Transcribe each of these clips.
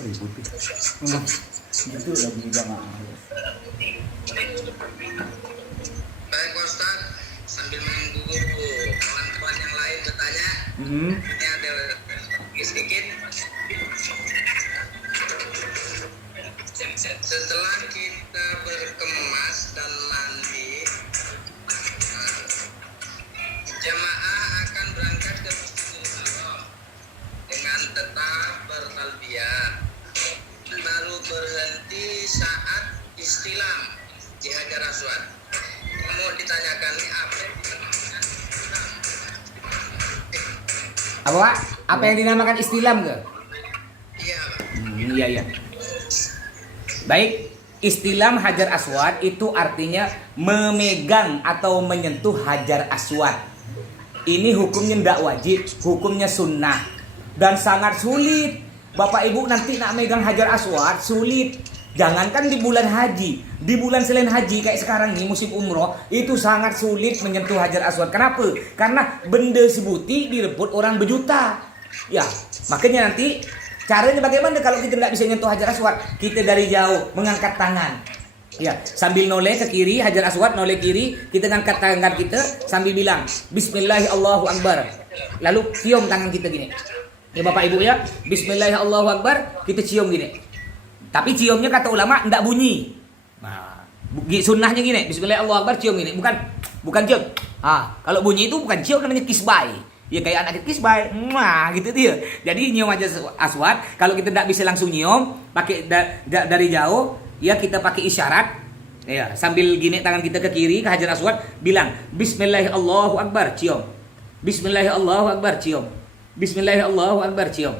Ribut itu. Itu lagi jamaah. Baik Pak Ustaz, sambil menunggu kawan-kawan yang lain bertanya, ini ada sedikit. Setelah kita berkemas dan mandi, jemaah akan berangkat ke Masjidil Haram dengan tetap bertalbiyah, baru berhenti saat istilam di Hajar Aswad. Mau ditanyakan nih apa yang dinamakan istilam? Apa Pak? Apa yang dinamakan istilam ke? Iya Pak. Iya. Baik, istilam Hajar Aswad itu artinya memegang atau menyentuh Hajar Aswad. Ini hukumnya tidak wajib, hukumnya sunnah. Dan sangat sulit. Bapak Ibu nanti nak megang Hajar Aswad, sulit. Jangankan di bulan haji, di bulan selain haji kayak sekarang nih musim umroh, itu sangat sulit menyentuh Hajar Aswad. Kenapa? Karena benda sebuti direbut orang berjuta. Ya, makanya nanti caranya bagaimana kalau kita tidak bisa nyentuh Hajar Aswad? Kita dari jauh mengangkat tangan. Ya, sambil noleh ke kiri Hajar Aswad, noleh kiri, kita angkat tangan kita sambil bilang Bismillahirrahmanirrahim. Lalu cium tangan kita gini. Ya Bapak Ibu ya, Bismillahirrahmanirrahim, kita cium gini. Tapi ciumnya kata ulama tidak bunyi. Nah, sunnahnya gini, Bismillahirrahmanirrahim cium gini, bukan cium. Kalau bunyi itu bukan cium, namanya kisbai. Ya kayak anak kisbai, gitu dia. Jadi nyium Hajar Aswad, kalau kita tidak bisa langsung nyium, pakai dari jauh, ya kita pakai isyarat. Ya, sambil gini tangan kita ke kiri ke Hajar Aswad, bilang Bismillahirrahmanirrahim, cium. Bismillahirrahmanirrahim, cium. Bismillahirrahmanirrahim, cium.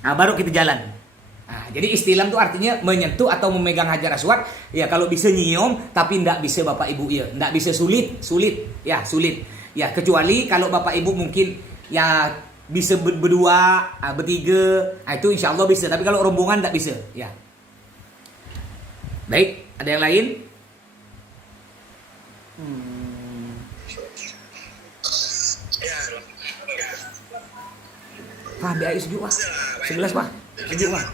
Baru kita jalan. Jadi istilam itu artinya menyentuh atau memegang Hajar Aswad. Ya kalau bisa nyium, tapi tidak bisa Bapak Ibu ya, tidak bisa sulit. Ya kecuali kalau Bapak Ibu mungkin ya bisa berdua, bertiga, itu insya Allah bisa. Tapi kalau rombongan tidak bisa. Ya. Baik, ada yang lain? Pak, ambil air sejuk Pak. 11 Pak. Sejuk Pak.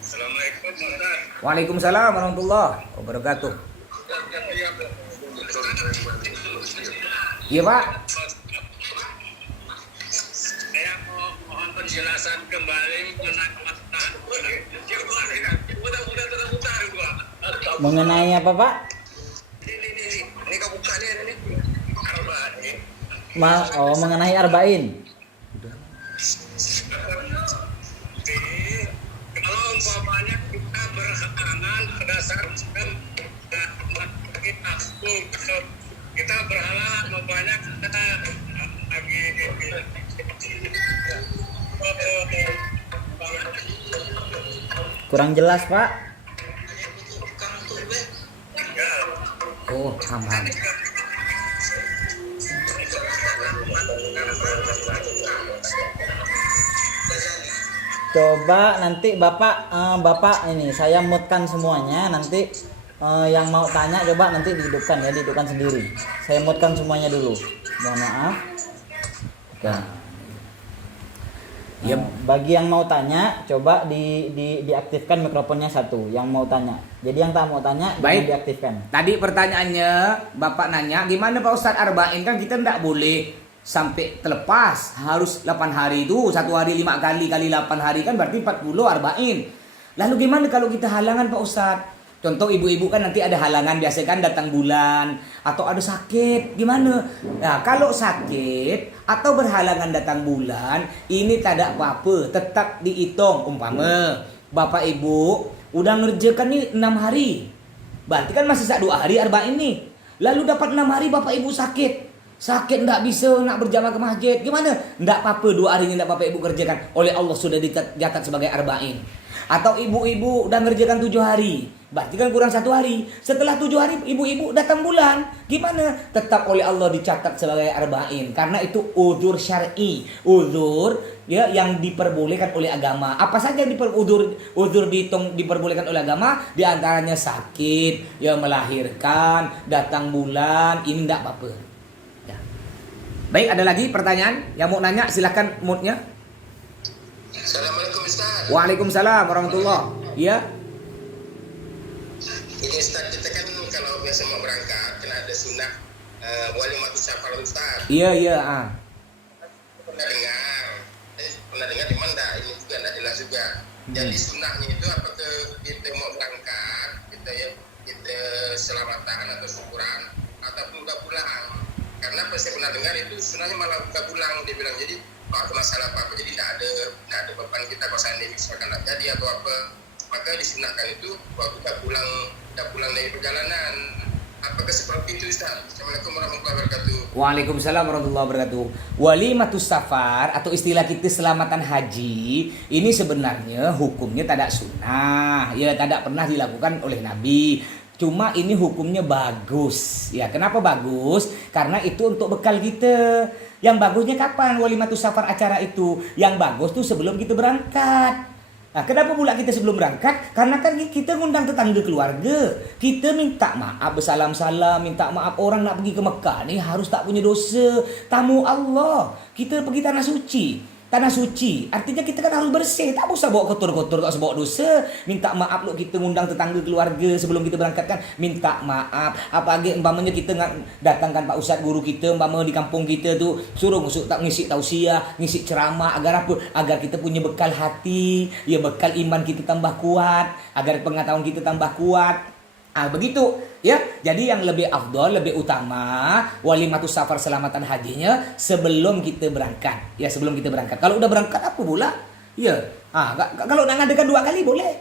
Assalamualaikum Ustaz. Waalaikumsalam warahmatullahi wabarakatuh. Iya Pak. Saya mohon penjelasan kembali mengenai Mengenai apa Pak? Ini kebukaannya ini. Arba'in. Mengenai arba'in. Kalau umpamanya kita berhalangan berdasarkan kita berhalangan umpamanya kita lagi Kurang jelas Pak. Oh, aman. Coba nanti Bapak ini saya moodkan semuanya, nanti yang mau tanya coba nanti dihidupkan sendiri. Saya moodkan semuanya dulu. Mohon maaf. Oke. Ya, bagi yang mau tanya coba diaktifkan mikrofonnya satu yang mau tanya. Jadi yang tak mau tanya baik, diaktifkan. Tadi pertanyaannya Bapak nanya gimana Pak Ustadz arba'in, kan kita tidak boleh sampai terlepas, harus 8 hari itu, 1 hari 5 kali 8 hari kan berarti 40 arba'in. Lalu gimana kalau kita halangan Pak Ustadz? Contoh ibu-ibu kan nanti ada halangan, biasa kan datang bulan atau ada sakit, gimana? Nah kalau sakit atau berhalangan datang bulan, ini tak ada apa-apa, tetap dihitung. Umpama Bapak Ibu udah ngerjakan nih 6 hari, berarti kan masih 2 hari arba'in nih. Lalu dapat 6 hari Bapak Ibu sakit ndak bisa nak berjamaah ke masjid, gimana? Ndak apa-apa, 2 hari ini ndak apa-apa Ibu kerjakan, oleh Allah sudah dicatat sebagai arba'in. Atau ibu-ibu udah ngerjakan 7 hari, berarti kan kurang 1 hari. Setelah 7 hari ibu-ibu datang bulan, gimana? Tetap oleh Allah dicatat sebagai arba'in, karena itu uzur syar'i, uzur ya yang diperbolehkan oleh agama. Apa saja yang uzur diperbolehkan oleh agama? Di antaranya sakit, ya melahirkan, datang bulan, ini ndak apa-apa. Ya. Baik, ada lagi pertanyaan yang mau nanya, silakan moodnya. Assalamualaikum Ustaz. Waalaikumsalam warahmatullahi. Iya. Ini Ustaz, kita kan kalau biasa mau berangkat kan ada sunnah walimatus safar Ustaz. Iya. Pernah dengar di mana ini juga tidak jelas juga. Jadi sunnahnya itu apakah kita mau berangkat kita selamatan atau syukuran ataupun udah pulang. Karena saya pernah dengar itu sunnahnya malah udah pulang, dia bilang. Jadi waktu masalah apa jadi tidak ada beban kita kalau seandainya misalkan tidak jadi atau apa, maka disunahkan itu waktu udah pulang dari perjalanan. Apakah seperti itu Ustaz? Assalamualaikum warahmatullahi wabarakatuh. Waalaikumsalam warahmatullahi wabarakatuh. Walimatus safar atau istilah kita selamatan haji ini sebenarnya hukumnya tidak sunnah, ya tidak pernah dilakukan oleh Nabi. Cuma ini hukumnya bagus. Ya, kenapa bagus? Karena itu untuk bekal kita. Yang bagusnya kapan walimatus safar acara itu? Yang bagus tuh sebelum kita berangkat. Nah, kenapa pula kita sebelum berangkat? Karena kan kita ngundang tetangga keluarga. Kita minta maaf, bersalam-salam, minta maaf orang nak pergi ke Mekah nih harus tak punya dosa. Tamu Allah. Kita pergi tanah suci. Tanah suci, artinya kita kan harus bersih. Tak usah bawa kotor-kotor, tak usah bawa dosa. Minta maaf lo kita ngundang tetangga keluarga sebelum kita berangkat kan. Minta maaf. Apalagi umpamanya kita datangkan Pak Ustadz guru kita umpama di kampung kita tu suruh ngisi tausiah, ngisi ceramah agar apa? Agar kita punya bekal hati, ya bekal iman kita tambah kuat, agar pengetahuan kita tambah kuat. Begitu ya. Jadi yang lebih afdol, lebih utama walimatus safar selamatan hajinya sebelum kita berangkat. Ya, sebelum kita berangkat. Kalau udah berangkat apa pula? Ya. Kalau nak ngadakan 2 kali boleh.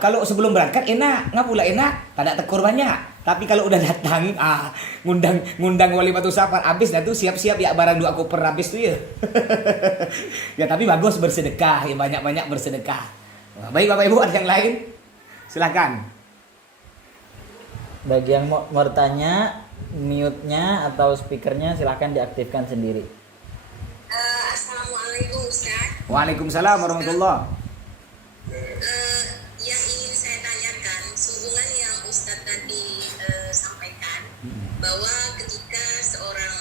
Kalau sebelum berangkat enak, ngapa pula enak? Tak ada tekor banyak. Tapi kalau udah datang ngundang walimatus safar habis dah tu siap-siap ya barang 2 koper habis tu ya. Ya, tapi bagus bersedekah, ya banyak-banyak bersedekah. Baik Bapak Ibu, ada yang lain? Silakan. Bagi yang mau bertanya, mute-nya atau speakernya silahkan diaktifkan sendiri. Assalamualaikum Ustaz. Waalaikumsalam warahmatullahi. Yang ingin saya tanyakan sehubungan yang Ustaz tadi sampaikan bahwa ketika seorang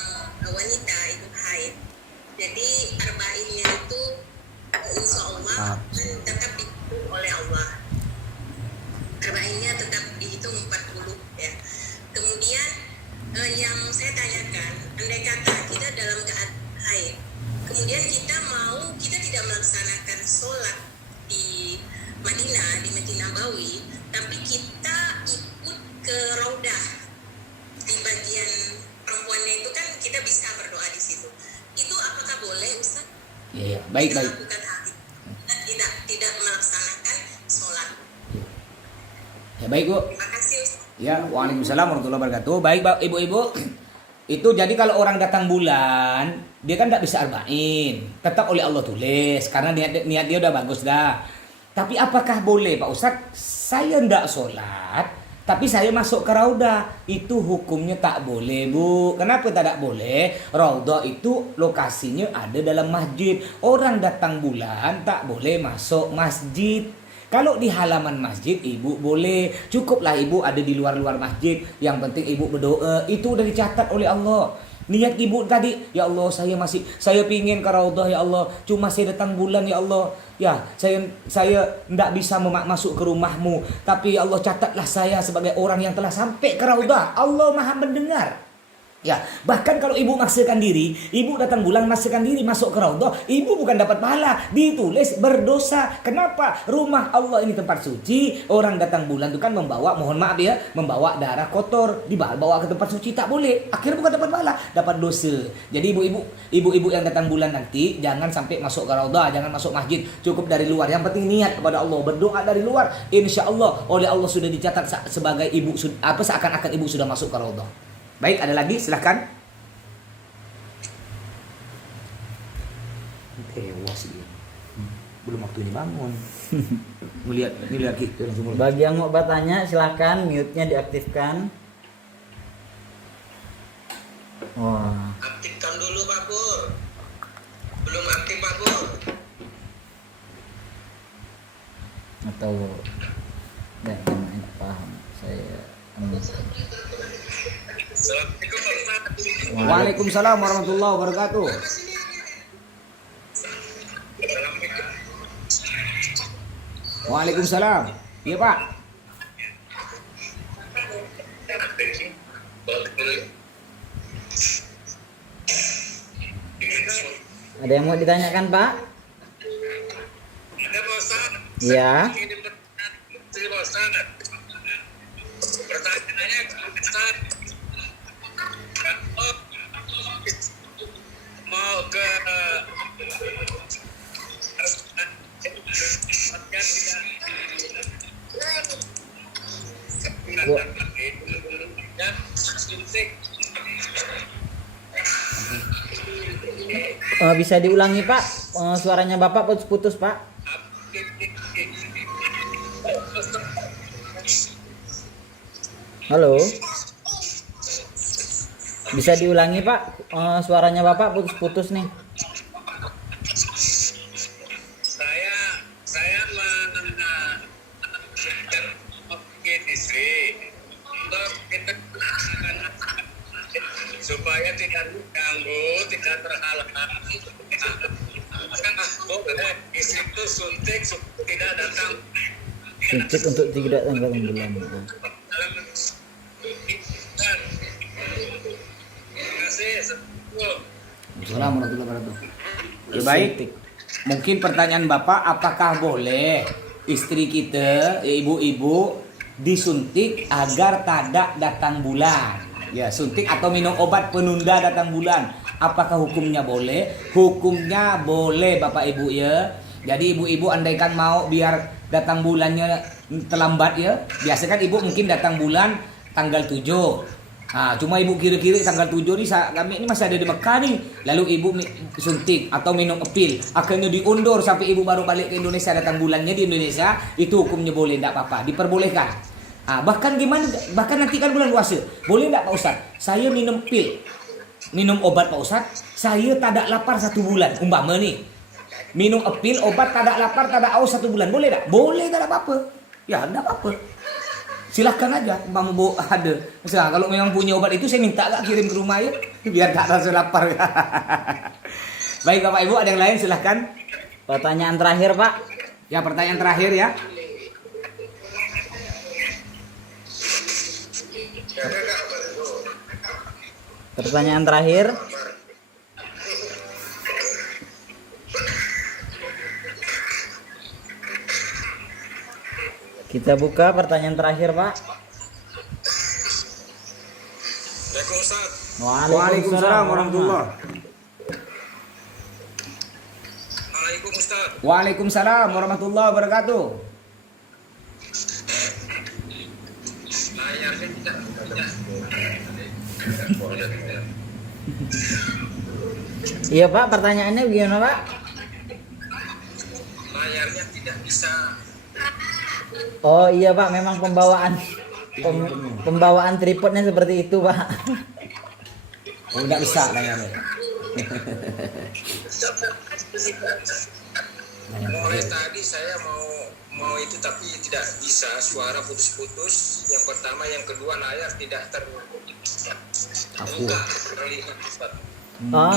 wanita itu haid, jadi arba'innya itu insya Allah akan tetap dihitung oleh Allah. Arba'innya tetap dihitung 40 ya. Kemudian yang saya tanyakan, andai kata kita dalam keadaan haid, kemudian kita tidak melaksanakan sholat di Madinah, di Masjid Nabawi, tapi kita ikut ke Raudah di bagian perempuannya itu kan kita bisa berdoa di situ. Itu apakah boleh Ustaz? Iya, baik. Melakukan hal itu, tidak melaksanakan sholat. Ya baik Bu. Terima kasih Ustaz. Ya, waalaikumsalam warahmatullahi wabarakatuh. Baik Ibu-ibu. Itu jadi kalau orang datang bulan, dia kan tidak bisa arba'in. Tetap oleh Allah tulis karena niat dia udah bagus dah. Tapi apakah boleh Pak Ustadz? Saya tidak sholat, tapi saya masuk ke Raudah. Itu hukumnya tak boleh Bu. Kenapa tak boleh? Raudah itu lokasinya ada dalam masjid. Orang datang bulan tak boleh masuk masjid. Kalau di halaman masjid ibu boleh. Cukuplah ibu ada di luar-luar masjid. Yang penting ibu berdoa. Itu udah dicatat oleh Allah. Niat ibu tadi, ya Allah saya pingin ke Raudhah ya Allah. Cuma saya datang bulan ya Allah. Ya, saya tidak bisa masuk ke rumahmu. Tapi ya Allah catatlah saya sebagai orang yang telah sampai ke Raudhah. Allah Maha mendengar. Ya, bahkan kalau ibu maksakan diri, ibu datang bulan maksakan diri masuk ke Raudhah, ibu bukan dapat pahala, ditulis berdosa. Kenapa? Rumah Allah ini tempat suci. Orang datang bulan itu kan membawa, mohon maaf ya, membawa darah kotor, dibawa ke tempat suci, tak boleh. Akhirnya bukan dapat pahala, dapat dosa. Jadi ibu-ibu yang datang bulan nanti jangan sampai masuk ke Raudhah, jangan masuk masjid, cukup dari luar. Yang penting niat kepada Allah, berdoa dari luar. Insya Allah oleh Allah sudah dicatat sebagai ibu, seakan-akan ibu sudah masuk ke Raudhah. Baik, ada lagi? Silahkan. Tewas dia. Belum waktunya bangun. Melihat gitu langsung. Bagi yang mau bertanya silahkan mute-nya diaktifkan. Wah. Aktifkan dulu Pak Pur. Belum aktif Pak Pur. Atau enggak paham saya. Assalamualaikum Pak Ustaz. Waalaikumsalam warahmatullahi wabarakatuh. Waalaikumsalam. Iya Pak. Ada yang mau ditanyakan Pak? Ada Pak Ustaz. Ya. Ini Pak Ustaz. Pertanyaannya Ustaz, kalau mau ke Bisa diulangi Pak? Suaranya Bapak putus-putus Pak. Halo. Bisa diulangi Pak? Suaranya Bapak putus-putus nih. saya mungkin istri untuk kita supaya tidak diganggu, tidak terhalang. Kan boleh istri itu suntik tidak datang Suntik untuk tidak tanggal bulan. dalam. Terima kasih. Assalamualaikum warahmatullahi wabarakatuh. Ya, baik. Mungkin pertanyaan Bapak, apakah boleh istri kita, ibu-ibu disuntik agar tidak datang bulan? Ya, suntik atau minum obat penunda datang bulan. Apakah hukumnya boleh? Hukumnya boleh Bapak Ibu ya. Jadi ibu-ibu andaikan mau biar datang bulannya terlambat ya. Biasanya kan ibu mungkin datang bulan tanggal 7. Nah, cuma ibu kira-kira tanggal 7 nih kami ini masih ada di Mekah nih. Lalu ibu suntik atau minum pil. Akhirnya diundur sampai ibu baru balik ke Indonesia, datang bulannya di Indonesia, itu hukumnya boleh, tidak apa-apa, diperbolehkan. Bahkan gimana? Bahkan nanti kan bulan puasa. Boleh tidak Pak Ustaz? Saya minum pil, minum obat Pak Ustaz, saya tak lapar 1 bulan. Umpama nih, minum pil, obat tak lapar, tak haus 1 bulan. Boleh tak? Boleh, tak ada apa-apa. Ya, tidak apa-apa. Silahkan aja, Bang Bu ada. Misalnya, kalau memang punya obat itu saya minta gak kirim ke rumah ya, biar tak rasa lapar. Baik Bapak Ibu, ada yang lain silahkan. Pertanyaan terakhir Pak. Ya, pertanyaan terakhir ya. Pertanyaan terakhir. Kita buka pertanyaan terakhir Pak. Waalaikumsalam warahmatullahi. Waalaikumsalam warahmatullahi wabarakatuh. Layarnya tidak. Iya Pak, pertanyaannya gimana Pak? Layarnya tidak bisa. Oh iya Pak, memang pembawaan tripodnya seperti itu Pak. Oh, tidak bisa layarnya. Mulai tadi saya mau itu tapi tidak bisa, suara putus-putus. Yang pertama, yang kedua layar tidak terbuka terlihat.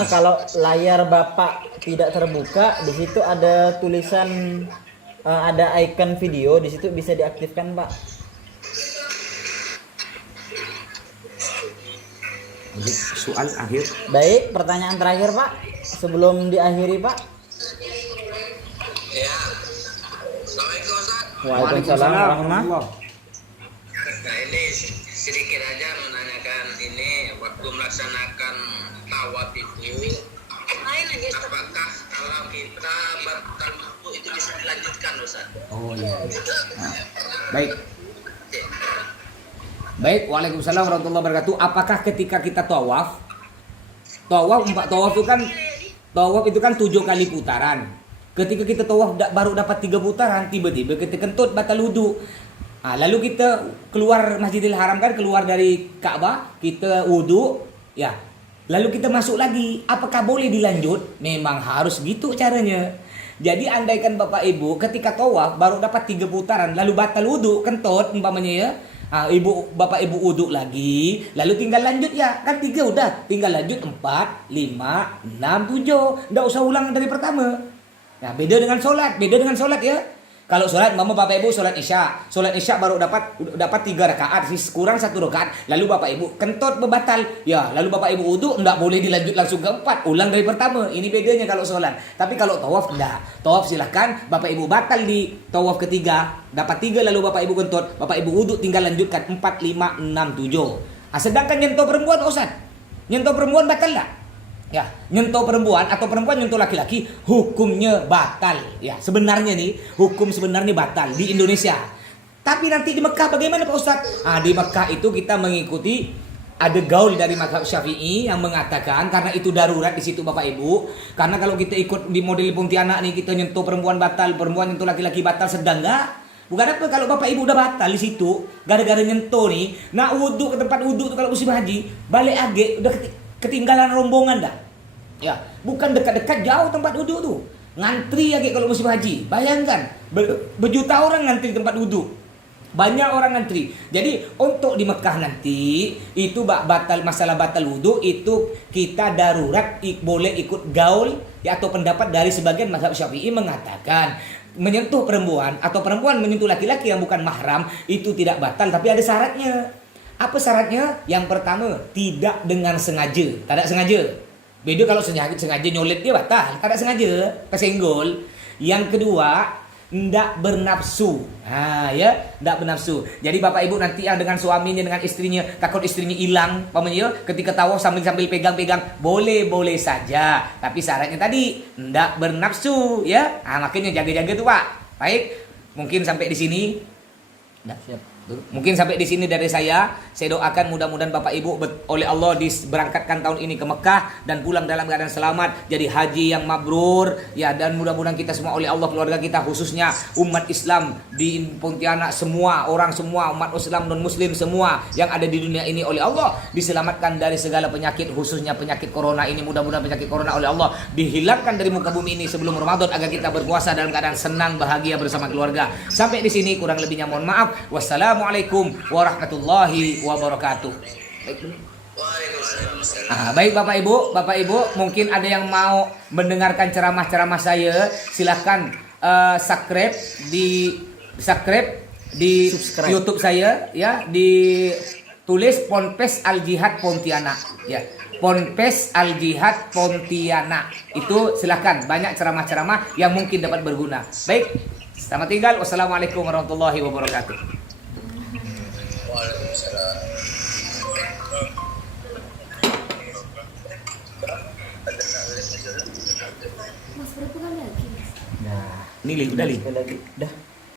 Kalau layar Bapak tidak terbuka, di situ ada tulisan, ada icon video, di situ bisa diaktifkan Pak. Soal akhir. Baik, pertanyaan terakhir Pak, sebelum diakhiri Pak. Ya. Assalamualaikum Ustaz. Waalaikumsalam warahmatullahi. Nah ini sedikit aja menanyakan ini, waktu melaksanakan tawaf itu, apakah kalau kita batal wudu itu bisa dilanjutkan Ustaz? Oh iya. Baik. Baik, waalaikumsalam warahmatullahi wabarakatuh. Apakah ketika kita tawaf itu kan 7 kali putaran. Ketika kita tawaf baru dapat 3 putaran, tiba-tiba kita kentut batal wudu. Lalu kita keluar Masjidil Haram kan, keluar dari Ka'bah, kita wudu, ya. Lalu kita masuk lagi. Apakah boleh dilanjut? Memang harus gitu caranya. Jadi andaikan Bapak Ibu ketika tawaf baru dapat 3 putaran, lalu batal wudu, kentut umpamanya ya. Bapak Ibu wudu lagi, lalu tinggal lanjut ya. Kan 3 udah, tinggal lanjut 4, 5, 6, 7. Enggak usah ulang dari pertama. Nah, beda dengan sholat ya. Kalau sholat, mama bapak ibu sholat isya baru dapat 3 rakaat, kurang 1 rakaat, lalu bapak ibu kentut berbatal, ya lalu bapak ibu wudu, enggak boleh dilanjut langsung ke 4, ulang dari pertama. Ini bedanya kalau sholat. Tapi kalau tawaf enggak, tawaf silahkan bapak ibu batal di tawaf ketiga, dapat 3 lalu bapak ibu kentut, bapak ibu wudu tinggal lanjutkan 4, 5, 6, 7. Sedangkan nyentuh perempuan Ustaz, nyentuh perempuan batal enggak? Ya, nyentuh perempuan atau perempuan nyentuh laki-laki hukumnya batal. Ya, sebenarnya nih hukum sebenarnya batal di Indonesia. Tapi nanti di Mekah bagaimana Pak Ustadz? Di Mekah itu kita mengikuti ada gaul dari mazhab Syafi'i yang mengatakan karena itu darurat di situ Bapak Ibu. Karena kalau kita ikut di model Pontianak nih kita nyentuh perempuan batal, perempuan nyentuh laki-laki batal, sedang enggak? Bukan apa kalau Bapak Ibu udah batal di situ gara-gara nyentuh nih, nak wudhu ke tempat wudhu tuh kalau musim haji, balik age udah ketinggalan rombongan dah. Ya, bukan dekat-dekat, jauh tempat wudhu tuh. Ngantri lagi kalau musim haji. Bayangkan, berjuta orang ngantri tempat wudhu. Banyak orang ngantri. Jadi untuk di Mekah nanti itu masalah batal wudhu itu kita darurat boleh ikut gaul ya, atau pendapat dari sebagian mazhab Syafi'i mengatakan menyentuh perempuan atau perempuan menyentuh laki-laki yang bukan mahram itu tidak batal, tapi ada syaratnya. Apa syaratnya? Yang pertama, tidak dengan sengaja. Tak ada sengaja. Beda kalau sengaja nyolet dia batal. Tak ada sengaja, kesenggol. Yang kedua, tidak bernafsu. Ya, tidak bernafsu. Jadi bapak ibu nanti yang dengan suaminya, dengan istrinya, takut istrinya hilang, pamannya ketika tawaf sambil pegang-pegang, boleh saja. Tapi syaratnya tadi tidak bernafsu, ya. Makanya jaga-jaga tuh Pak. Baik, mungkin sampai di sini. Siap. Mungkin sampai di sini dari saya doakan mudah-mudahan Bapak Ibu oleh Allah diberangkatkan tahun ini ke Mekah dan pulang dalam keadaan selamat, jadi haji yang mabrur ya, dan mudah-mudahan kita semua oleh Allah, keluarga kita khususnya umat Islam di Pontianak, semua orang, semua umat Islam non muslim semua yang ada di dunia ini oleh Allah diselamatkan dari segala penyakit, khususnya penyakit corona ini. Mudah-mudahan penyakit corona oleh Allah dihilangkan dari muka bumi ini sebelum Ramadan agar kita berpuasa dalam keadaan senang bahagia bersama keluarga. Sampai di sini kurang lebihnya mohon maaf. Wassalamualaikum warahmatullahi wabarakatuh. Baik Bapak Ibu, mungkin ada yang mau mendengarkan ceramah-ceramah saya, silahkan subscribe di YouTube saya ya, ditulis Ponpes Al Jihad Pontianak ya. Ponpes Al Jihad Pontianak. Itu silahkan, banyak ceramah-ceramah yang mungkin dapat berguna. Baik, selamat tinggal. Wassalamualaikum warahmatullahi wabarakatuh. Waalaikumsalam. Nah, Ini udah sekali lagi. Dah.